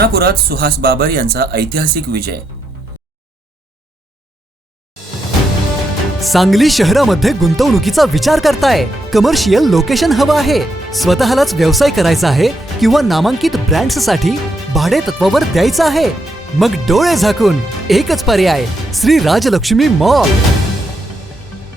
खानापुरात सुहास बाबर यांचा ऐतिहासिक विजय. सांगली शहरामध्ये गुंतवणुकीचा विचार करताय. कमर्शियल लोकेशन हवं आहे. स्वतःलाच व्यवसाय करायचा आहे किंवा नामांकित ब्रँड्ससाठी भाडे तत्वावर द्यायचं आहे. मग डोळे झाकून एकच पर्याय श्री राजलक्ष्मी मॉल.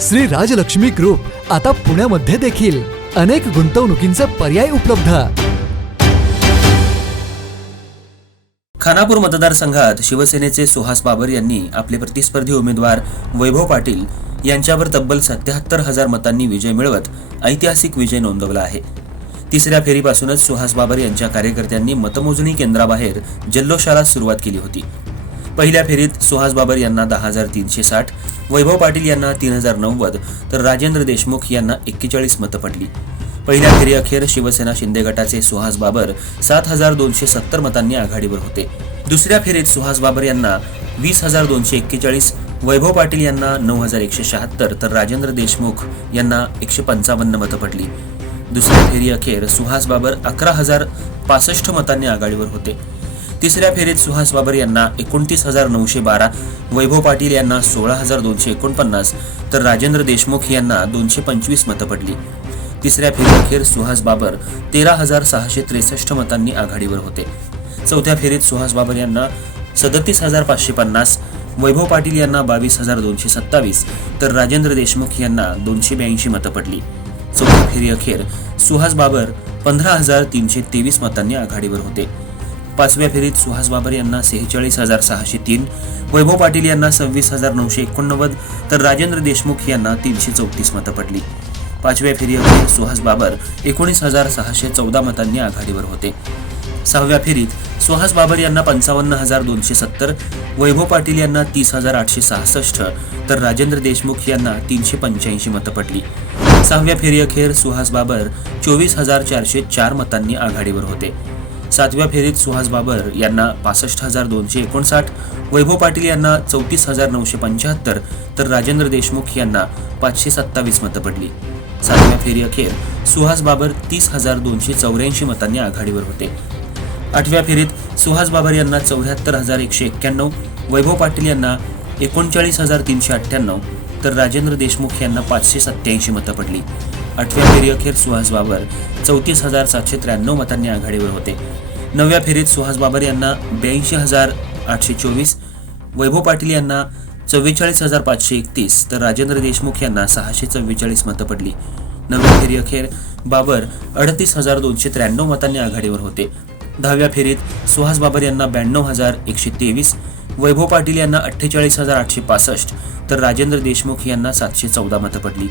श्री राजलक्ष्मी ग्रुप आता पुण्यामध्ये देखील अनेक गुंतवणुकींचे पर्याय उपलब्ध. खानापूर मतदारसंघात शिवसेनेचे सुहास बाबर यांनी आपले प्रतिस्पर्धी उमेदवार वैभव पाटील यांच्यावर तब्बल सत्याहत्तर हजार मतांनी विजय मिळवत ऐतिहासिक विजय नोंदवला आहे. तिसऱ्या फेरीपासूनच सुहास बाबर यांच्या कार्यकर्त्यांनी मतमोजणी केंद्राबाहेर जल्लोषाला सुरुवात केली होती. पहिल्या फेरीत सुहास बाबर यांना दहा हजार तीनशे साठ वैभव पाटील यांना तीन हजार नव्वद तर राजेंद्र देशमुख यांना एक्केचाळीस मतं पडली. पहिल्या फेरी अखेर शिवसेना शिंदे गटाचे सुहास बाबर सात हजार दोनशे सत्तर मतांनी आघाडीवर होते. दुसऱ्या फेरीत सुहास बाबर यांना वीस हजार दोनशे एक्केचाळीस वैभव पाटील यांना नऊ हजार एकशे शहात्तर तर राजेंद्र देशमुख यांना एकशे पंचावन्न मतं पडली. दुसऱ्या फेरी अखेर सुहास बाबर अकरा हजार पासष्ट मतांनी आघाडीवर होते. तिसऱ्या फेरीत सुहास बाबर यांना एकोणतीस हजार नऊशे बारा वैभव पाटील यांना सोळा हजार दोनशे एकोणपन्नास तर राजेंद्र देशमुख यांना दोनशे पंचवीस मतं पडली. तिसऱ्या फेरीअखेर सुहास बाबर तेरा हजार सहाशे त्रेसष्ट मतांनी आघाडीवर होते. चौथ्या फेरीत सुहास बाबर यांना सदतीस हजार पाचशे पन्नास वैभव पाटील यांना बावीस हजार दोनशे सत्तावीस तर राजेंद्र देशमुख यांना दोनशे ब्याऐंशी मतं पडली. चौथ्या फेरी अखेर सुहास बाबर पंधरा हजार तीनशे तेवीस मतांनी आघाडीवर होते. पाचव्या फेरीत सुहास बाबर यांना सेहेचाळीस हजार सहाशे तीन वैभव पाटील यांना सव्वीस हजार नऊशे एकोणनव्वद तर राजेंद्र देशमुख यांना तीनशे चौतीस मतं पडली. पाचव्या फेरीअखेर सुहास बाबर एकोणीस हजार सहाशे चौदा मतांनी आघाडीवर होते. सहाव्या फेरीत सुहास बाबर यांना पंचावन्न हजार दोनशे सत्तर वैभव पाटील यांना तीस हजार आठशे सहासष्ट तर राजेंद्र देशमुख यांना तीनशे पंच्याऐंशी मतं पडली. सहाव्या फेरीअखेर सुहास बाबर चोवीस हजार चारशे चार मतांनी आघाडीवर होते. सातव्या फेरीत सुहास बाबर यांना पासष्ट हजार दोनशे एकोणसाठ वैभव पाटील यांना चौतीस हजार नऊशे पंच्याहत्तर तर राजेंद्र देशमुख यांना पाचशे सत्तावीस मतं पडली. सातव्या फेरी अखेर सुहास बाबर तीस हजार दोनशे चौऱ्याऐंशी मतांनी आघाडीवर होते. आठव्या फेरीत सुहास बाबर यांना चौऱ्याहत्तर हजार एकशे एक्क्याण्णव वैभव पाटील यांना एकोणचाळीस हजार तीनशे अठ्ठ्याण्णव तर राजेंद्र देशमुख यांना पाचशे सत्याऐंशी मतं पडली. आठव्या फेरी अखेर सुहास बाबर चौतीस हजार सातशे त्र्याण्णव मतांनी आघाडीवर होते. नवव्या फेरीत सुहास बाबर यांना ब्याऐंशी हजार आठशे चोवीस वैभव पाटील यांना चव्वेचाळीस हजार पाचशे एकतीस तर राजेंद्र देशमुख यांना सहाशे चव्वेचाळीस मतं पडली. नवव्या फेरी अखेर बाबर अडतीस हजार दोनशे त्र्याण्णव मतांनी आघाडीवर होते. दहाव्या फेरीत सुहास बाबर यांना ब्याण्णव हजार एकशे तेवीस वैभव पाटील यांना अठ्ठेचाळीस हजार आठशे पासष्ट तर राजेंद्र देशमुख यांना सातशे चौदा मतं पडली.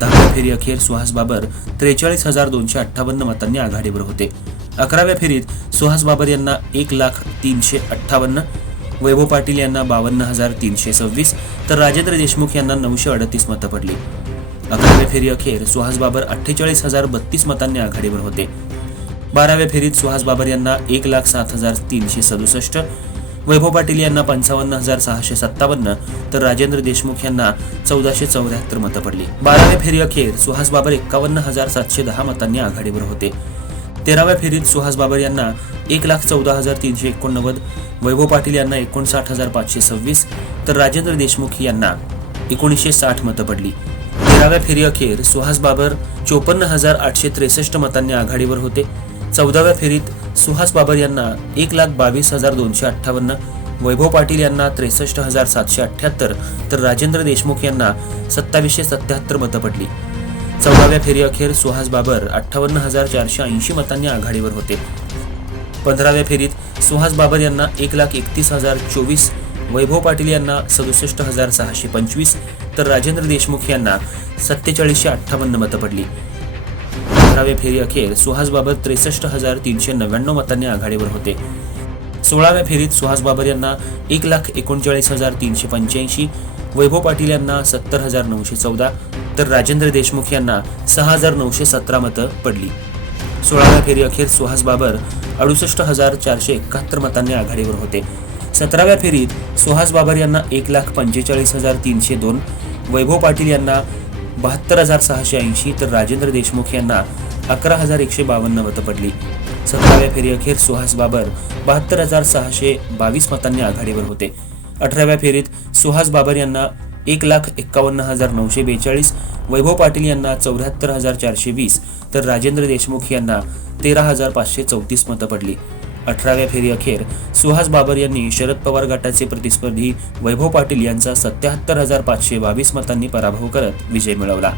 दहाव्या फेरी अखेर सुहास बाबर त्रेचाळीस हजार दोनशे अठ्ठावन्न मतांनी आघाडीवर होते. अकराव्या फेरीत सुहास बाबर यांना एक लाख तीनशे अठ्ठावन्न वैभव पाटील यांना बावन्न हजार तीनशे सव्वीस तर राजेंद्र देशमुख यांना नऊशे अडतीस मतं पडली. अकराव्या फेरी अखेर सुहास बाबर अठ्ठेचाळीस हजार बत्तीस मतांनी आघाडीवर होते. बाराव्या फेरीत सुहास बाबर यांना एक लाख सात हजार तीनशे सदुसष्ट वैभव पाटील यांना पंचावन्न हजार सहाशे सत्तावन्न तर राजेंद्र देशमुख यांना चौदाशे चौऱ्याहत्तर मतं पडली. बाराव्या फेरी अखेर सुहास बाबर एक्कावन्न हजार सातशे दहा मतांनी आघाडीवर होते. तेराव्या फेरीत सुहास बाबर यांना एक लाख चौदा हजार तीनशे एकोणनव्वद वैभव पाटील यांना एकोणसाठ हजार पाचशे सव्वीस तर राजेंद्र देशमुख यांना एकोणीसशे साठ मतं पडली. तेराव्या फेरी अखेर सुहास बाबर चोपन्न हजार आठशे त्रेसष्ट मतांनी आघाडीवर होते. चौदाव्या फेरीत सुहास बाबर यांना एक लाख बावीस हजार दोनशे अठ्ठावन्न वैभव पाटील यांना त्रेसष्ट हजार सातशे अठ्ठ्याहत्तर तर राजेंद्र देशमुख यांना सत्तावीसशे सत्याहत्तर मतं पडली. चौदाव्या फेरी अखेर सुहास बाबर अठ्ठावन्न हजार चारशे ऐंशी मतांनी आघाडीवर होते. पंधराव्या फेरीत सुहास बाबर यांना एक लाख एकतीस हजार चोवीस वैभव पाटील यांना सदुसष्ट हजार सहाशे पंचवीस तर राजेंद्र देशमुख यांना सत्तेचाळीसशे अठ्ठावन्न मतं पडली. पंधराव्या फेरी अखेर सुहास बाबर त्रेसष्ट हजार तीनशे नव्याण्णव मतांनी आघाडीवर होते. सोळाव्या फेरीत सुहास बाबर यांना एक लाख एकोणचाळीस हजार तीनशे पंच्याऐंशी वैभव पाटील यांना सत्तर हजार नऊशे चौदा तर राजेंद्र देशमुख यांना सहा हजार नऊशे सतरा मतं पडली. सोळाव्या फेरी अखेर सुहास बाबर अडुसष्ट हजार चारशे एकाहत्तर मतांनी आघाडीवर होते. सतराव्या फेरीत सुहास बाबर यांना एक लाख पंचेचाळीस हजार तीनशे दोन वैभव पाटील यांना बहात्तर हजार सहाशे ऐंशी तर राजेंद्र देशमुख यांना अकरा हजार एकशे बावन्न मतं पडली. सतराव्या फेरी अखेर सुहास बाबर बहात्तर हजार सहाशे बावीस मतांनी आघाडीवर होते. अठराव्या फेरीत सुहास बाबर यांना एक लाख एक्कावन्न हजार नऊशे बेचाळीस वैभव पाटील यांना चौऱ्याहत्तर हजार चारशे वीस तर राजेंद्र देशमुख यांना तेरा हजार पाचशे चौतीस मतं पडली. अठराव्या फेरी अखेर सुहास बाबर यांनी शरद पवार गटाचे प्रतिस्पर्धी वैभव पाटील यांचा सत्याहत्तर हजार पाचशे बावीस मतांनी पराभव करत विजय मिळवला.